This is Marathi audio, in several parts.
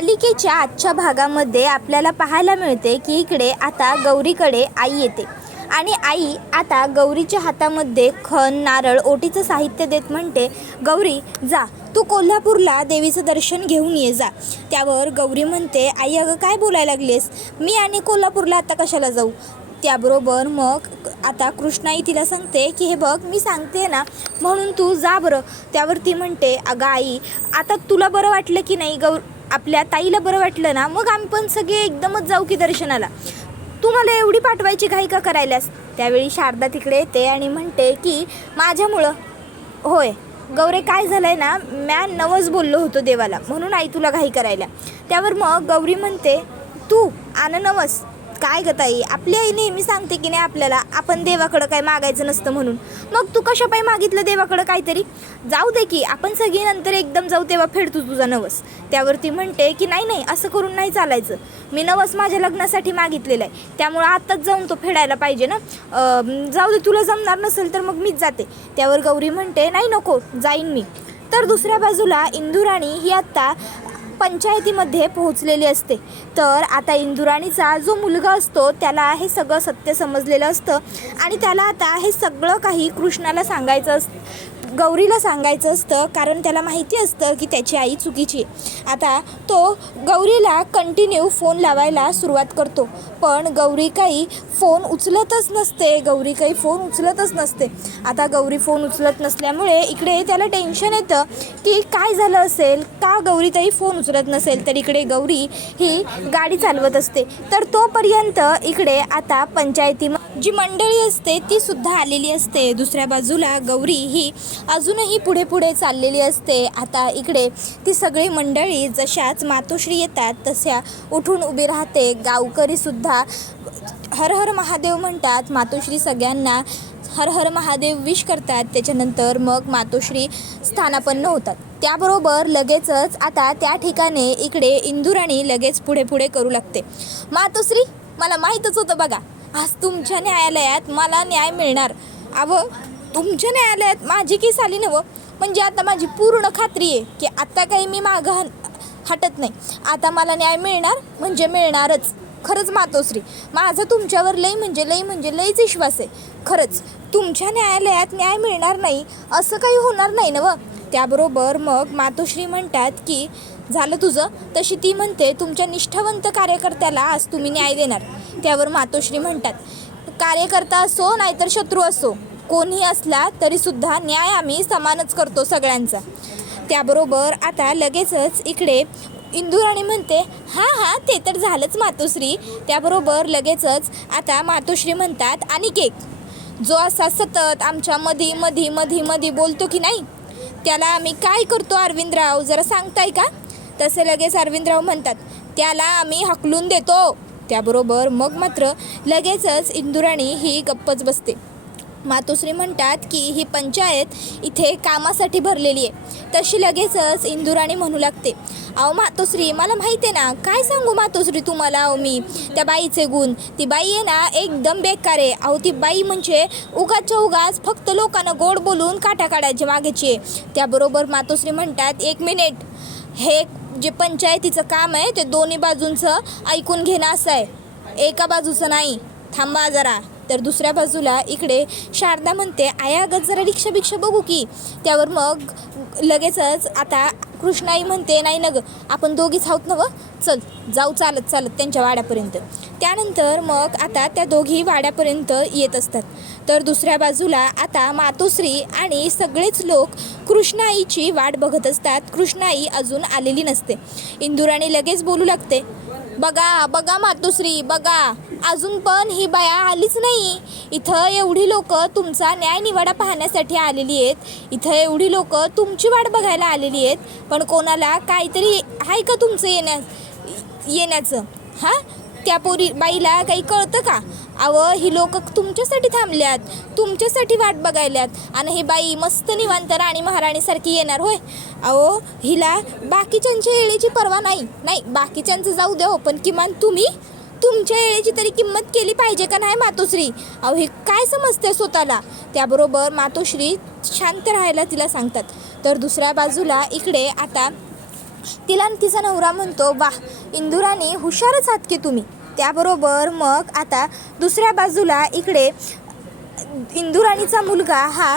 मालिकेच्या आजच्या भागामध्ये आपल्याला पाहायला मिळते की इकडे आता गौरीकडे आई येते आणि आई आता गौरीच्या हातामध्ये खण, नारळ, ओटीचं साहित्य देत म्हणते, गौरी जा तू कोल्हापूरला देवीचं दर्शन घेऊन ये जा. त्यावर गौरी म्हणते, आई अगं काय बोलायला लागलीस, मी आणि कोल्हापूरला आता कशाला जाऊ. त्याबरोबर मग आता कृष्णाई तिला सांगते की हे बघ मी सांगते ना म्हणून तू जा बरं. त्यावर ती म्हणते, अगं आई आता तुला बरं वाटलं की नाही, आपल्या ताईला बरं वाटलं ना मग आम्ही पण सगळे एकदमच जाऊ की दर्शनाला, तू मला एवढी पाठवायची घाई का करायलास. त्यावेळी शारदा तिकडे येते आणि म्हणते की माझ्यामुळं होय गौरे काय झालं आहे ना, म्या नवस बोललो होतो देवाला म्हणून आई तुला घाई करायला. त्यावर मग गौरी म्हणते, तू आण नवस काय ग ताई, आपली आई नेहमी सांगते की नाही आपल्याला आपण देवाकडं काय मागायचं नसतं म्हणून, मग तू कशा पायी मागितलं देवाकडं काहीतरी, जाऊ दे की आपण सगळी नंतर एकदम जाऊ तेव्हा फेडतो तुझा नवस. त्यावरती म्हणते की नाही नाही असं करून नाही चालायचं, मी नवस माझ्या लग्नासाठी मागितलेलं आहे त्यामुळं आत्ताच जाऊन तो फेडायला पाहिजे ना, जाऊ दे तुला जमणार नसेल तर मग मीच जाते. त्यावर गौरी म्हणते, नाही नको जाईन मी. तर दुसऱ्या बाजूला इंदुराणी ही आत्ता पंचायतीमध्ये पोहोचलेली असते. तर आता इंदुराणीचा जो मुलगा असतो त्याला हे सगळं सत्य समजलेलं असतं आणि त्याला आता हे सगळं काही कृष्णाला सांगायचं गौरीला सांगायचं असतं, कारण त्याला माहिती असतं की त्याची आई चुकीची आहे. आता तो गौरीला कंटिन्यू फोन लावायला सुरुवात करतो, पण गौरी काही फोन उचलतच नसते. आता गौरी फोन उचलत नसल्यामुळे इकडे त्याला टेन्शन येतं की काय झालं असेल, का गौरीताई फोन उचलत नसेल. तर इकडे गौरी ही गाडी चालवत असते. तर तोपर्यंत इकडे आता पंचायतीमध्ये जी मंडळी असते ती सुद्धा आलेली असते. दुसऱ्या बाजूला गौरी ही अजूनही पुढे पुढे चाललेली असते. आता इकडे ती सगळी मंडळी जशाच मातोश्री येतात तशा उठून उभी राहते. गावकरी सुद्धा हर हर महादेव म्हणतात, मातोश्री सगळ्यांना हर हर महादेव विश करतात. त्याच्यानंतर मग मातोश्री स्थानापन्न होतात. त्याबरोबर लगेचच आता त्या ठिकाणी इकडे इंदुराणी लगेच पुढे पुढे करू लागते, मातोश्री मला माहीतच होतं बघा आज तुमच्या न्यायालयात मला न्याय मिळणार. तुमच्या न्यायालयात माझी केस आली नवं, म्हणजे आता माझी पूर्ण खात्री आहे की आता काही मी मागं हटत नाही, आता मला न्याय मिळणार म्हणजे मिळणारच. खरंच मातोश्री माझा तुमच्यावर लईच विश्वास आहे. खरंच तुमच्या न्यायालयात न्याय मिळणार नाही असं काही होणार नाही नवं. त्याबरोबर मग मातोश्री म्हणतात की झालं तुझं. तशी ती म्हणते, तुमच्या निष्ठावंत कार्यकर्त्याला आज तुम्ही न्याय देणार. त्यावर मातोश्री म्हणतात, कार्यकर्ता असो नाहीतर शत्रू असो कोणी असला तरीसुद्धा न्याय आम्ही समानच करतो सगळ्यांचा. त्याबरोबर आता लगेचच इकडे इंदुराणी म्हणते, हां ते तर झालंच मातोश्री. त्याबरोबर लगेचच आता मातोश्री म्हणतात, आणि केक जो असा सतत आमच्या मधी बोलतो की नाही त्याला आम्ही काय करतो अरविंदराव जरा सांगताय का. तसे लगेच अरविंदराव म्हणतात, त्याला आम्ही हकलून देतो. त्याबरोबर मग मात्र लगेचच इंदुराणी ही गप्पच बसते. मातोश्री म्हणतात की ही पंचायत इथे कामासाठी भरलेली आहे. तशी लगेचच इंदुराणी म्हणू लागते, अहो मातोश्री मला माहिती आहे ना, काय सांगू मातोश्री तुम्हाला, मी त्या बाईचे गुण, ती बाई आहे ना एकदम बेकार आहे. ती बाई म्हणजे उगाच फक्त लोकांना गोड बोलून काटा काढायची मागेची आहे. त्याबरोबर मातोश्री म्हणतात, एक मिनिट, हे जे पंचायतीचं काम आहे ते दोन्ही बाजूंचं ऐकून घेणं असं आहे, एका बाजूचं नाही, थांबा जरा. तर दुसऱ्या बाजूला इकडे शारदा म्हणते, आयागत जरा रिक्षा बघू की. त्यावर मग लगेचच आता कृष्णाई म्हणते, नाही न गं आपण दोघीच आहोत ना, चल जाऊ चालत त्यांच्या वाड्यापर्यंत. त्यानंतर मग आता त्या दोघी वाड्यापर्यंत येत असतात. तर दुसऱ्या बाजूला आता मातोश्री आणि सगळेच लोक कृष्णाईची वाट बघत असतात. कृष्णाई अजून आलेली नसते. इंदुराणी लगेच बोलू लागते, बघा मातोश्री बघा, अजून पण ही बाया आलीच नाही. इथं एवढी लोक तुमचा न्याय निवाडा पाहण्यासाठी आलेली आहेत, इथं एवढी लोक तुमची वाट बघायला आलेली आहेत, पण कोणाला काहीतरी आहे का तुमचं येण्याचं. त्या बाईला काही कळतं का. ही लोक तुमच्यासाठी थांबल्यात, तुमच्यासाठी वाट बघायल्यात, आणि ही बाई मस्त निवांत राणी महाराणीसारखी येणार होय. हिला बाकीच्यांच्या येळेची पर्वा नाही, बाकीच्यांचं जाऊ द्या हो, पण किमान तुम्ही तुमच्या येळेची तरी किंमत केली पाहिजे का नाही मातोश्री. हे काय समजते स्वतःला. त्याबरोबर मातोश्री शांत राहायला तिला सांगतात. तर दुसऱ्या बाजूला इकडे आता तिला तिचा नवरा म्हणतो, वाह इंदुराणी हुशारच आहात की तुम्ही. त्याबरोबर मग आता दुसऱ्या बाजूला इकडे इंदुराणीचा मुलगा हा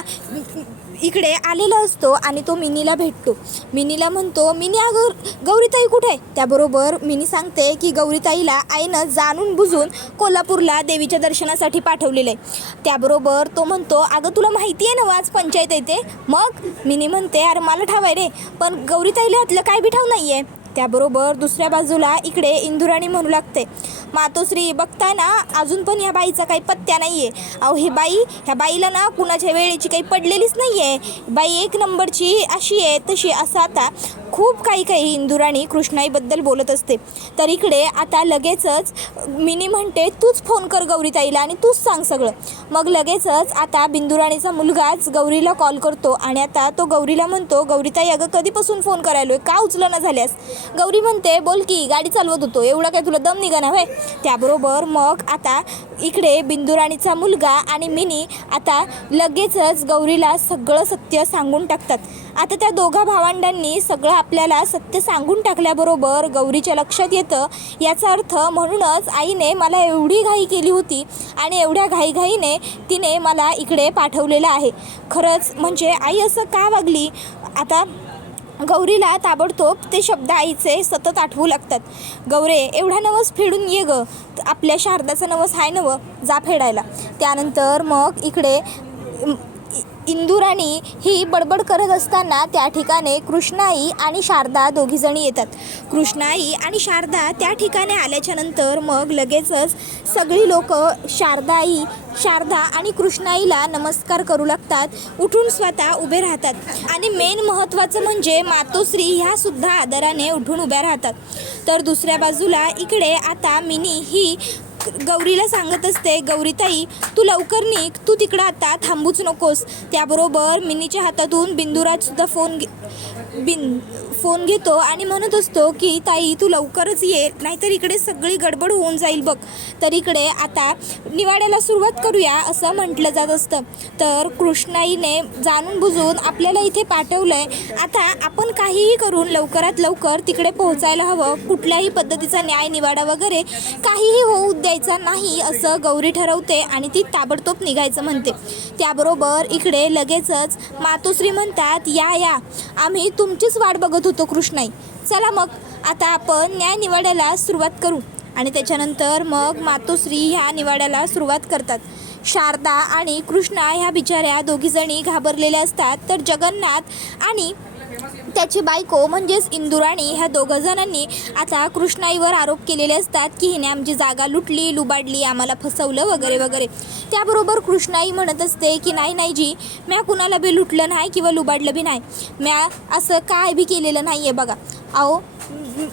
इकडे आलेला असतो आणि तो मिनीला भेटतो. मिनीला म्हणतो, मिनी अगं गौरीताई कुठे आहे? त्याबरोबर मिनी सांगते की गौरीताईला आईनं जाणून बुजून कोल्हापूरला देवीच्या दर्शनासाठी पाठवलेलं आहे. त्याबरोबर तो म्हणतो, अगं तुला माहिती आहे ना आज पंचायत येते. मग मिनी म्हणते, अरे मला ठाव आहे रे, पण गौरीताईला यातलं काय बी ठाव नाही आहे. त्याबरोबर दुसऱ्या बाजूला इकडे इंदुराणी म्हणू लागते, मातोश्री बघताय ना अजून पण ह्या बाईचा काही पत्त्या नाही आहे. अहो ह्या बाईला ना कुणाच्या वेळेची काही पडलेलीच नाही आहे. बाई एक नंबरची अशी आहे तशी असं आता खूप काही इंदुराणी कृष्णाईबद्दल बोलत असते. तर इकडे आता लगेचच मिनी म्हणते, तूच फोन कर गौरीताईला आणि तूच सांग सगळं. मग लगेचच आता बिंदुराणीचा मुलगाच गौरीला कॉल करतो आणि आता तो गौरीला म्हणतो, गौरीताई अगं कधीपासून फोन करायलोय, का उचलना झाल्यास? गौरी म्हणते, बोल की, गाडी चालवत होतो, एवढा काय तुला दम निघाना होय? त्याबरोबर मग आता इकडे बिंदुराणीचा मुलगा आणि मिनी आता लगेचच गौरीला सगळं सत्य सांगून टाकतात. आता त्या दोघा भावंडांनी सगळं आपल्याला सत्य सांगून टाकल्याबरोबर गौरीच्या लक्षात येतं, याचा अर्थ म्हणूनच आईने मला एवढी घाई केली होती आणि एवढ्या घाईघाईने तिने मला इकडे पाठवलेलं आहे. खरंच म्हणजे आई असं का वागली? आता गौरीला ताबडतोब ते शब्द आईचे सतत आठवू लागतात. गौरे एवढा नवस फेडून ये ग, आपल्या शारदाचा नवस आहे नव, जा फेडायला. त्यानंतर मग इकडे इंदुराणी ही बडबड करत असताना त्या ठिकाणी कृष्णाई आणि शारदा दोघीजणी येतात. कृष्णाई आणि शारदा त्या ठिकाणी आल्याच्या नंतर मग लगेचच सगळी लोक शारदा आणि कृष्णाईला नमस्कार करू लागतात, उठून स्वतः उभे राहतात. आणि मेन महत्त्वाचं म्हणजे मातोश्री ह्या सुद्धा आदराने उठून उभ्या राहतात. तर दुसऱ्या बाजूला इकडे आता मिनी ही गौरीला सांगत असते, गौरीताई तू लवकर निघ, तू तिकडं आता थांबूच नकोस. त्याबरोबर मिनीच्या हातातून बिंदुराजसुद्धा फोन घेतो आणि म्हणत असतो की ताई तू लवकरच ये, नाहीतर इकडे सगळी गडबड होऊन जाईल बघ. तर इकडे आता निवाड्याला सुरुवात करूया असं म्हटलं जात असतं. तर कृष्णाईने जाणून बुजून आपल्याला इथे पाठवलं आहे, आता आपण काहीही करून लवकरात लवकर तिकडे पोहोचायला हवं. कुठल्याही पद्धतीचा न्याय निवाडा वगैरे काहीही होऊ द्यायचा नाही असं गौरी ठरवते आणि ती ताबडतोब निघायचं म्हणते. त्याबरोबर इकडे लगेचच मातोश्री म्हणतात, या आम्ही तुमचीच वाट बघत होतो कृष्णाई, चला मग आता आपण न्याय निवाड्याला सुरुवात करू. आणि त्याच्यानंतर मग मातोश्री ह्या निवाड्याला सुरुवात करतात. शारदा आणि कृष्णा ह्या बिचाऱ्या दोघीजणी घाबरलेल्या असतात. तर जगन्नाथ आणि त्याची बायको म्हणजेच इंदुराणी ह्या दोघं जणांनी आता कृष्णाईवर आरोप केलेले असतात की हिने आमची जागा लुटली, लुबाडली, आम्हाला फसवलं वगैरे वगैरे. त्याबरोबर कृष्णाई म्हणत असते की नाही जी, म्या कुणाला बी लुटलं नाही किंवा लुबाडलं बी नाही, म्या असं काय बी केलेलं नाही आहे बघा. अहो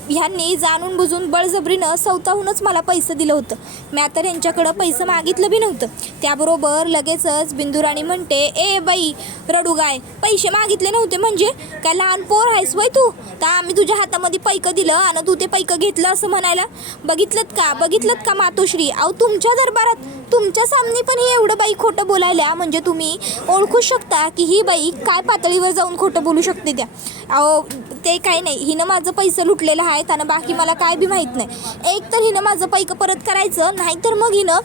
ह्यांनी जाणून बुजून बळजबरीनं स्वतःहूनच मला पैसे दिलं होतं, म्या तर यांच्याकडं पैसे मागितलं बी नव्हतं. त्याबरोबर लगेचच बिंदुराणी म्हणते, ए बाई रडू गाय, पैसे मागितले नव्हते म्हणजे काय लहान पोर आहेस वय तू? तर आम्ही तुझ्या हातामध्ये पैकं दिलं आणि तू ते पैकं घेतलं असं म्हणायला? बघितलं का मातोश्री? अहो तुमच्या दरबारात तुमच्या सामने पण ही एवढं बाई खोटं बोलायला, म्हणजे तुम्ही ओळखू शकता की ही बाई काय पातळीवर जाऊन खोटं बोलू शकते त्या. अहो ते काय नाही, हिनं माझं पैसे लुटलेलं आहे आणि बाकी मला काय बी माहीत नाही. एक तर हिनं माझं पैकं परत करायचं, नाहीतर मग हिनं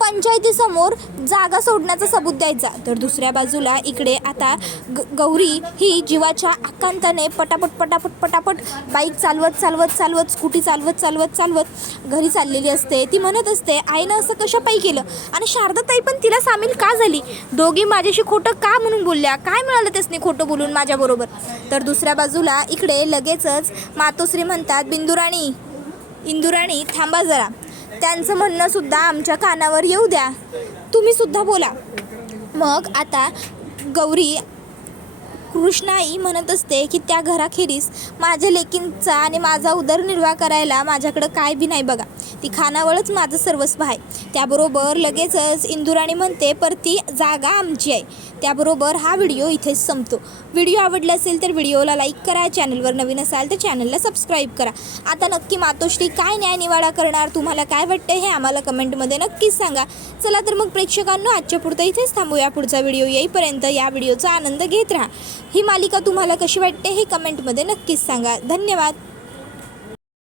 पंचायतीसमोर जागा सोडण्याचा सबूत द्यायचा. तर दुसऱ्या बाजूला इकडे आता गौरी ही जीवाच्या आकांताने पटापट बाईक चालवत स्कूटी चालवत घरी चाललेली असते. ती म्हणत असते, आईनं असं कशा पायी केलं आणि शारदाताई पण तिला सामील का झाली? दोघी माझ्याशी खोटं का म्हणून बोलल्या? काय मिळालं त्यासनी खोटं बोलून माझ्याबरोबर? तर दुसऱ्या बाजूला इकडे लगेचच मातोश्री म्हणतात, इंदुराणी थांबा जरा, त्यांचं म्हणणं सुद्धा आमच्या कानावर येऊ द्या, तुम्ही सुद्धा बोला. मग आता गौरी कृष्णाई म्हणत असते की त्या घराखेरीस माझ्या लेकींचा आणि माझा उदरनिर्वाह करायला माझ्याकडं काय बी नाही बघा, ती खानावळच माझं सर्वस्व आहे. त्याबरोबर लगेचच इंदुराणी म्हणते, पर ती जागा आमची आहे. त्याबरोबर हा व्हिडिओ इथेच संपतो. व्हिडिओ आवडला असेल तर व्हिडिओला लाईक करा, चॅनलवर नवीन असाल तर चॅनलला सबस्क्राईब करा. आता नक्की मातोश्री काय न्यायनिवाडा करणार, तुम्हाला काय वाटतं हे आम्हाला कमेंटमध्ये नक्कीच सांगा. चला तर मग प्रेक्षकांनो, आजच्या पुरतं इथेच थांबूया. पुढचा व्हिडिओ येईपर्यंत या व्हिडिओचा आनंद घेत राहा. ही मालिका तुम्हाला कशी वाटते हे कमेंटमध्ये नक्कीच सांगा. धन्यवाद.